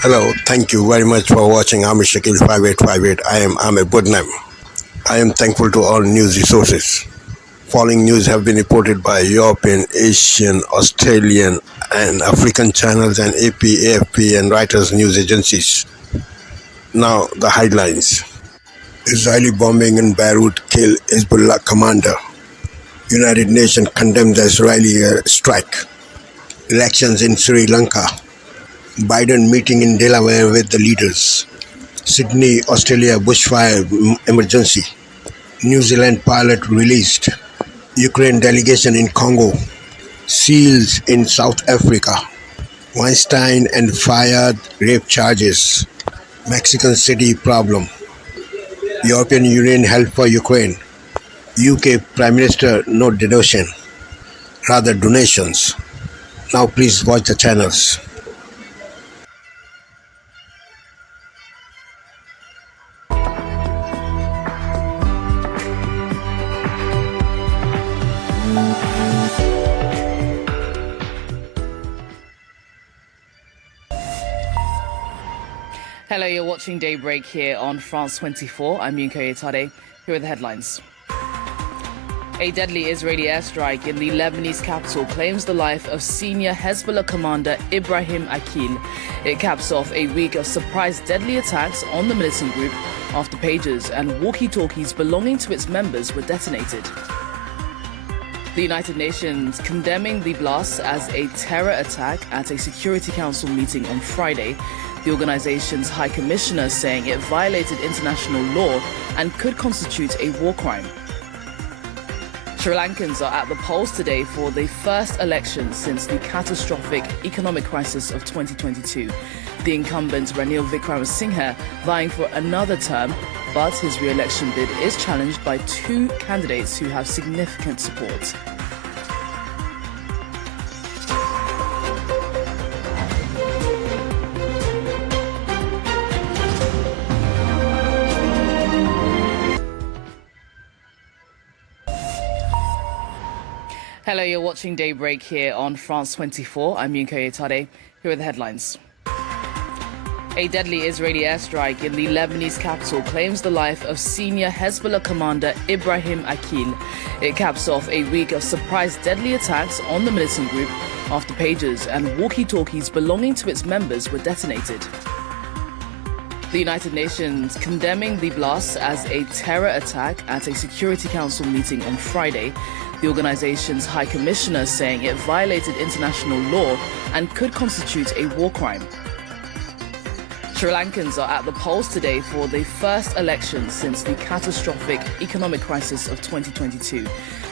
Hello, thank you very much for watching Amir Shakil 5858. I am Amir Budnam. I am thankful to all news resources. Following news have been reported by European, Asian, Australian, and African channels and AP, AFP, and Reuters news agencies. Now, the headlines. Israeli bombing in Beirut kill Hezbollah commander. United Nations condemns the Israeli strike. Elections in Sri Lanka. Biden meeting in Delaware with the leaders. Sydney, Australia bushfire emergency. New Zealand pilot released. Ukraine delegation in Congo. SEALs in South Africa. Weinstein and fired rape charges. Mexican City problem. European Union help for Ukraine. UK Prime Minister no donation, rather donations. Now please watch the channels. Hello, you're watching Daybreak here on France 24. I'm Yunko Yetade. Here are the headlines. A deadly Israeli airstrike in the Lebanese capital claims the life of senior Hezbollah commander Ibrahim Akil. It caps off a week of surprise deadly attacks on the militant group after pages and walkie-talkies belonging to its members were detonated. The United Nations condemning the blast as a terror attack at a Security Council meeting on Friday. The organization's High Commissioner saying it violated international law and could constitute a war crime. Sri Lankans are at the polls today for the first election since the catastrophic economic crisis of 2022. The incumbent Ranil Wickremesinghe vying for another term, but his re-election bid is challenged by two candidates who have significant support. Hello, you're watching Daybreak here on France 24. I'm Yunko Yetade. Here are the headlines. A deadly Israeli airstrike in the Lebanese capital claims the life of senior Hezbollah commander Ibrahim Akil. It caps off a week of surprise deadly attacks on the militant group after pages and walkie-talkies belonging to its members were detonated. The United Nations condemning the blast as a terror attack at a Security Council meeting on Friday. The organization's High Commissioner saying it violated international law and could constitute a war crime. Sri Lankans are at the polls today for the first election since the catastrophic economic crisis of 2022.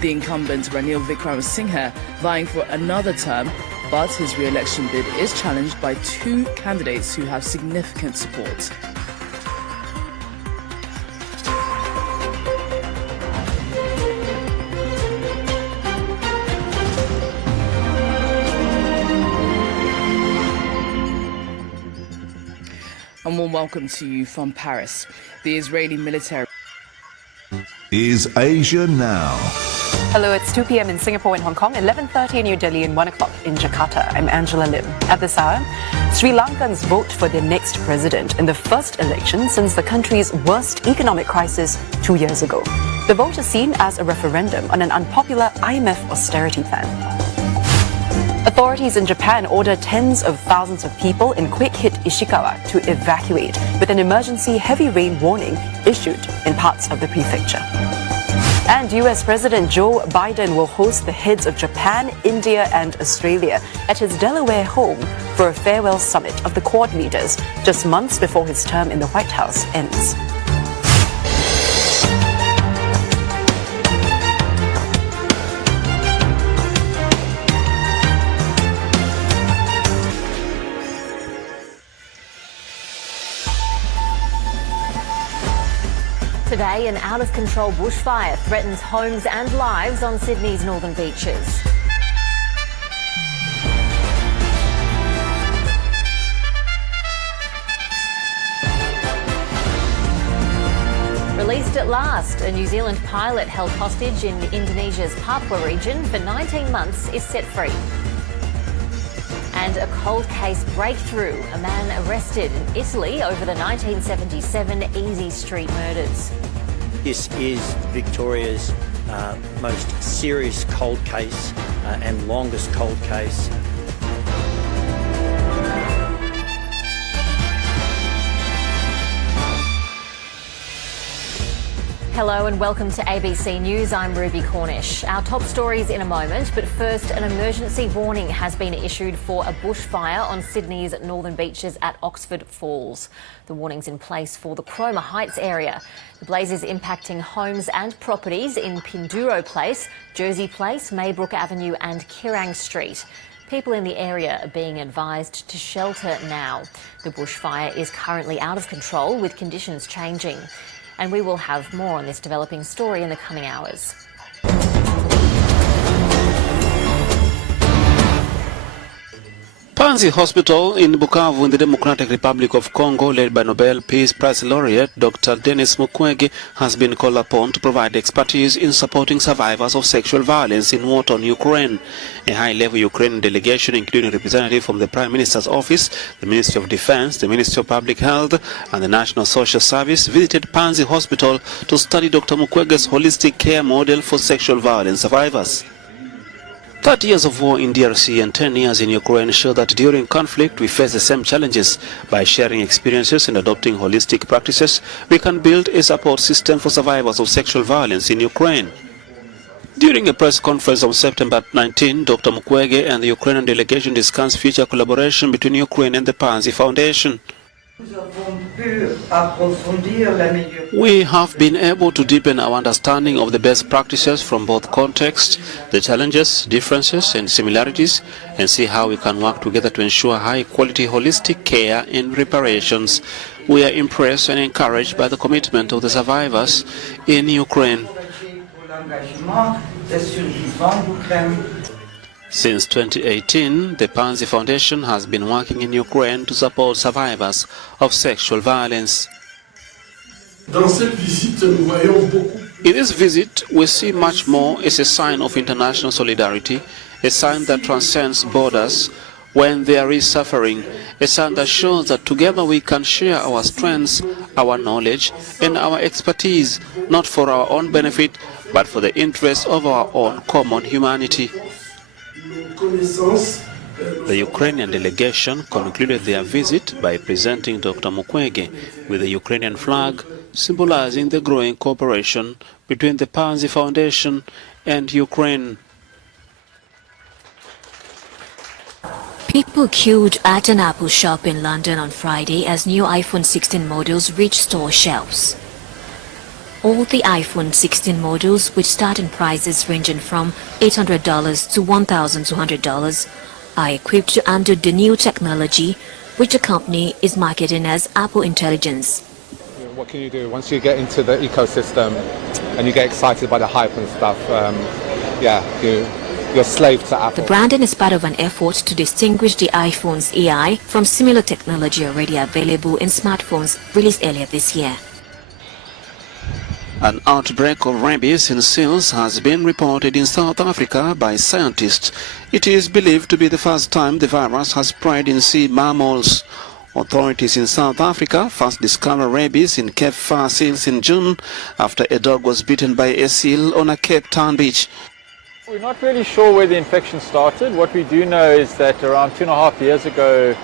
The incumbent Ranil Wickremesinghe vying for another term, but his re-election bid is challenged by two candidates who have significant support. A warm welcome to you from Paris. The Israeli military is Asia Now. Hello, it's 2 p.m. in Singapore and Hong Kong, 11:30 in New Delhi and 1 o'clock in Jakarta. I'm Angela Lim. At this hour, Sri Lankans vote for their next president in the first election since the country's worst economic crisis 2 years ago. The vote is seen as a referendum on an unpopular IMF austerity plan. Authorities in Japan ordered tens of thousands of people in quick-hit Ishikawa to evacuate, with an emergency heavy rain warning issued in parts of the prefecture. And US President Joe Biden will host the heads of Japan, India and Australia at his Delaware home for a farewell summit of the Quad leaders, just months before his term in the White House ends. Today, an out-of-control bushfire threatens homes and lives on Sydney's northern beaches. Released at last, a New Zealand pilot held hostage in Indonesia's Papua region for 19 months is set free. And a cold case breakthrough. A man arrested in Italy over the 1977 Easy Street murders. This is Victoria's most serious cold case and longest cold case. Hello and welcome to ABC News. I'm Ruby Cornish. Our top stories in a moment, but first, an emergency warning has been issued for a bushfire on Sydney's northern beaches at Oxford Falls. The warning's in place for the Cromer Heights area. The blaze is impacting homes and properties in Pinduro Place, Jersey Place, Maybrook Avenue and Kirang Street. People in the area are being advised to shelter now. The bushfire is currently out of control, with conditions changing. And we will have more on this developing story in the coming hours. Panzi Hospital in Bukavu in the Democratic Republic of Congo, led by Nobel Peace Prize laureate Dr. Denis Mukwege, has been called upon to provide expertise in supporting survivors of sexual violence in war-torn Ukraine. A high-level Ukrainian delegation, including representatives from the Prime Minister's office, the Ministry of Defense, the Ministry of Public Health, and the National Social Service, visited Panzi Hospital to study Dr. Mukwege's holistic care model for sexual violence survivors. 30 years of war in DRC and 10 years in Ukraine show that during conflict we face the same challenges. By sharing experiences and adopting holistic practices, we can build a support system for survivors of sexual violence in Ukraine. During a press conference on September 19, Dr. Mukwege and the Ukrainian delegation discussed future collaboration between Ukraine and the Panzi Foundation. We have been able to deepen our understanding of the best practices from both contexts, the challenges, differences and similarities, and see how we can work together to ensure high-quality holistic care and reparations. We are impressed and encouraged by the commitment of the survivors in Ukraine. Since 2018, the Panzi Foundation has been working in Ukraine to support survivors of sexual violence. In this visit, we see much more as a sign of international solidarity, a sign that transcends borders when there is suffering, a sign that shows that together we can share our strengths, our knowledge, and our expertise, not for our own benefit, but for the interest of our own common humanity. The Ukrainian delegation concluded their visit by presenting Dr. Mukwege with the Ukrainian flag, symbolizing the growing cooperation between the Panzi Foundation and Ukraine. People queued at an Apple shop in London on Friday as new iPhone 16 models reached store shelves. All the iPhone 16 models, which start in prices ranging from $800 to $1,200, are equipped to handle the new technology, which the company is marketing as Apple Intelligence. What can you do once you get into the ecosystem and you get excited by the hype and stuff? You're slave to Apple. The branding is part of an effort to distinguish the iPhone's AI from similar technology already available in smartphones released earlier this year. An outbreak of rabies in seals has been reported in South Africa by scientists. It is believed to be the first time the virus has spread in sea mammals. Authorities in South Africa first discovered rabies in Cape Far seals in June after a dog was bitten by a seal on a Cape Town beach. We're not really sure where the infection started. What we do know is that around 2.5 years ago,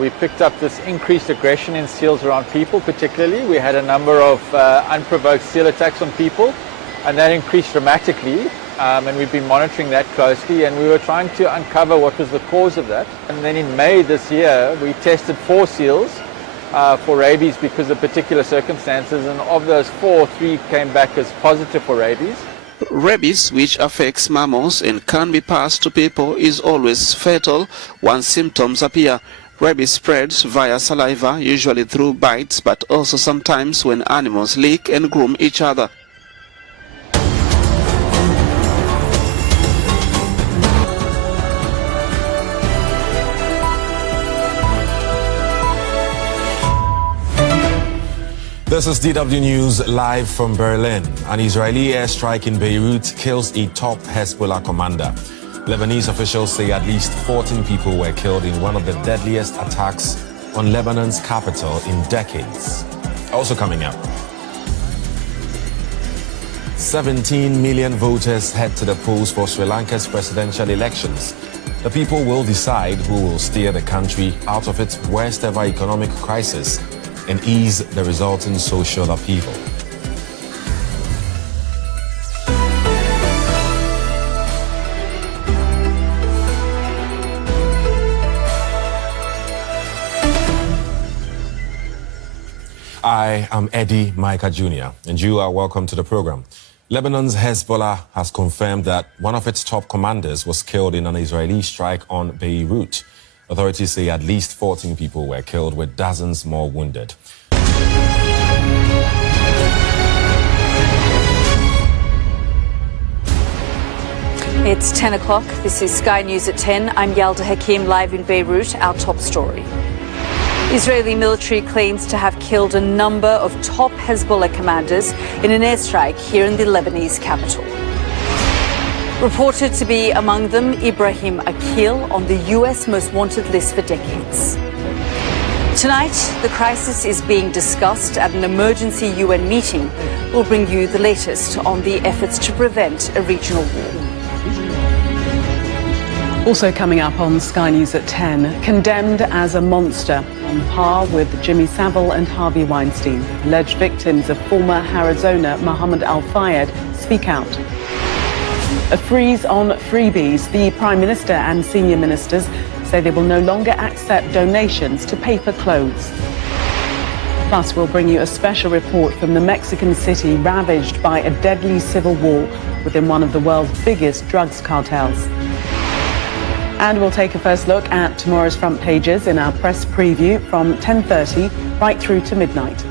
we picked up this increased aggression in seals around people particularly. We had a number of unprovoked seal attacks on people, and that increased dramatically. And we've been monitoring that closely, and we were trying to uncover what was the cause of that. And then in May this year, we tested 4 seals for rabies because of particular circumstances, and of those 4, 3 came back as positive for rabies. Rabies, which affects mammals and can be passed to people, is always fatal once symptoms appear. Rabies spreads via saliva, usually through bites, but also sometimes when animals lick and groom each other. This is DW News live from Berlin. An Israeli airstrike in Beirut kills a top Hezbollah commander. Lebanese officials say at least 14 people were killed in one of the deadliest attacks on Lebanon's capital in decades. Also coming up, 17 million voters head to the polls for Sri Lanka's presidential elections. The people will decide who will steer the country out of its worst ever economic crisis and ease the resulting social upheaval. I am Eddie Micah Jr., and you are welcome to the program. Lebanon's Hezbollah has confirmed that one of its top commanders was killed in an Israeli strike on Beirut. Authorities say at least 14 people were killed, with dozens more wounded. It's 10 o'clock. This is Sky News at 10. I'm Yalda Hakim, live in Beirut. Our top story. Israeli military claims to have killed a number of top Hezbollah commanders in an airstrike here in the Lebanese capital. Reported to be among them Ibrahim Akil, on the US most wanted list for decades. Tonight, the crisis is being discussed at an emergency UN meeting. We'll bring you the latest on the efforts to prevent a regional war. Also coming up on Sky News at 10, condemned as a monster, on par with Jimmy Savile and Harvey Weinstein. Alleged victims of former Arizona Mohammed Al-Fayed speak out. A freeze on freebies. The Prime Minister and senior ministers say they will no longer accept donations to pay for clothes. Plus, we'll bring you a special report from the Mexican city ravaged by a deadly civil war within one of the world's biggest drugs cartels. And we'll take a first look at tomorrow's front pages in our press preview from 10:30 right through to midnight.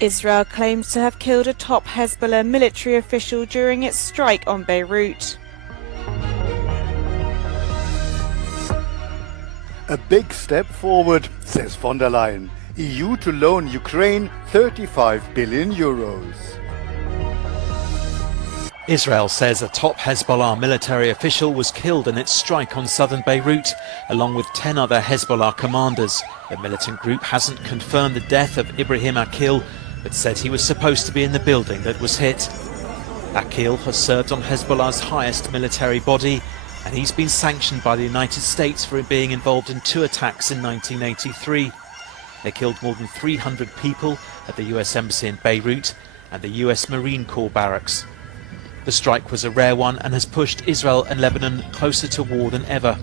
Israel claims to have killed a top Hezbollah military official during its strike on Beirut. A big step forward, says von der Leyen. EU to loan Ukraine 35 billion euros. Israel says a top Hezbollah military official was killed in its strike on southern Beirut, along with 10 other Hezbollah commanders. The militant group hasn't confirmed the death of Ibrahim Akil, but said he was supposed to be in the building that was hit. Akil has served on Hezbollah's highest military body, and he's been sanctioned by the United States for being involved in 2 attacks in 1983. They killed more than 300 people at the US Embassy in Beirut and the US Marine Corps barracks. The strike was a rare one and has pushed Israel and Lebanon closer to war than ever.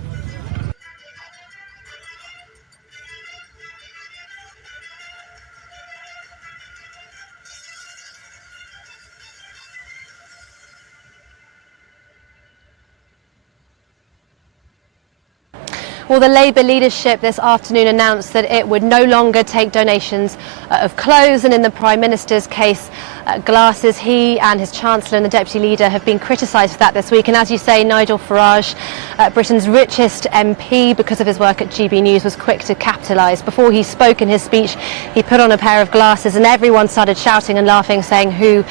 Well, the Labour leadership this afternoon announced that it would no longer take donations of clothes, and in the Prime Minister's case, glasses. He and his Chancellor and the Deputy Leader have been criticised for that this week. And as you say, Nigel Farage, Britain's richest MP, because of his work at GB News, was quick to capitalise. Before he spoke in his speech, he put on a pair of glasses and everyone started shouting and laughing, saying who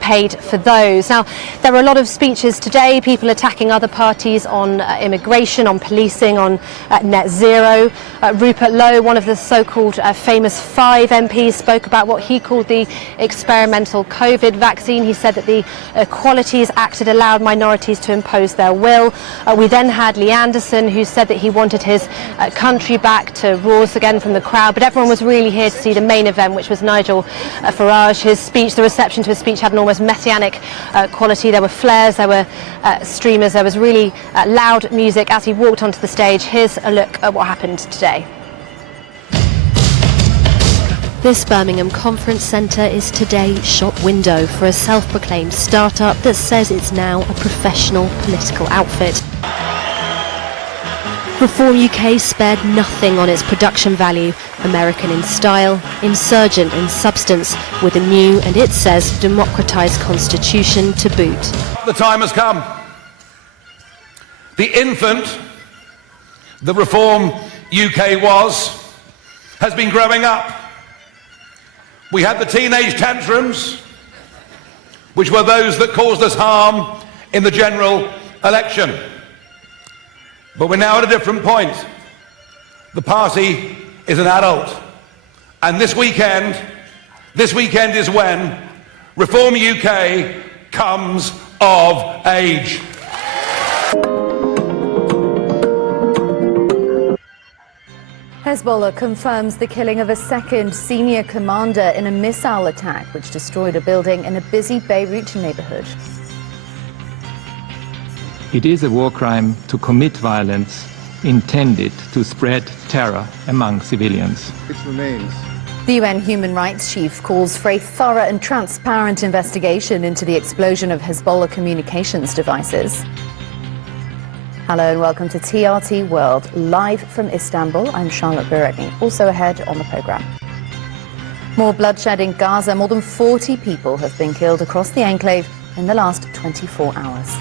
paid for those. Now, there were a lot of speeches today, people attacking other parties on immigration, on policing, on net zero. Rupert Lowe, one of the so-called famous 5 MPs, spoke about what he called the experimental COVID vaccine. He said that the Equalities Act had allowed minorities to impose their will. We then had Lee Anderson, who said that he wanted his country back, to roars again from the crowd. But everyone was really here to see the main event, which was Nigel Farage. His speech, the reception to his speech, had an almost messianic quality. There were flares, there were streamers, there was really loud music as he walked onto the stage. Here's a look at what happened today. This Birmingham Conference Centre is today's shop window for a self-proclaimed start-up that says it's now a professional political outfit. Reform UK spared nothing on its production value, American in style, insurgent in substance, with a new, and it says, democratised constitution to boot. The time has come. The infant, the Reform UK has been growing up. We had the teenage tantrums, which were those that caused us harm in the general election. But we're now at a different point. The party is an adult. And this weekend is when Reform UK comes of age. Hezbollah confirms the killing of a second senior commander in a missile attack which destroyed a building in a busy Beirut neighborhood. It is a war crime to commit violence intended to spread terror among civilians. It remains. The UN Human Rights Chief calls for a thorough and transparent investigation into the explosion of Hezbollah communications devices. Hello and welcome to TRT World, live from Istanbul. I'm Charlotte Biretney. Also ahead on the programme. More bloodshed in Gaza. More than 40 people have been killed across the enclave in the last 24 hours.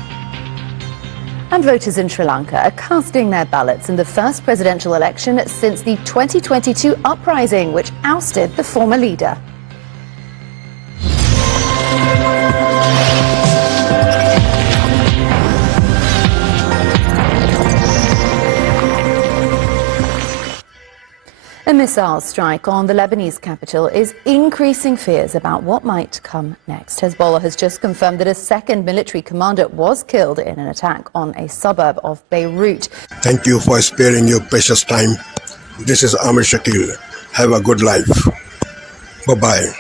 And voters in Sri Lanka are casting their ballots in the first presidential election since the 2022 uprising, which ousted the former leader. A missile strike on the Lebanese capital is increasing fears about what might come next. Hezbollah has just confirmed that a second military commander was killed in an attack on a suburb of Beirut. Thank you for sparing your precious time. This is Amir Shakil. Have a good life. Bye-bye.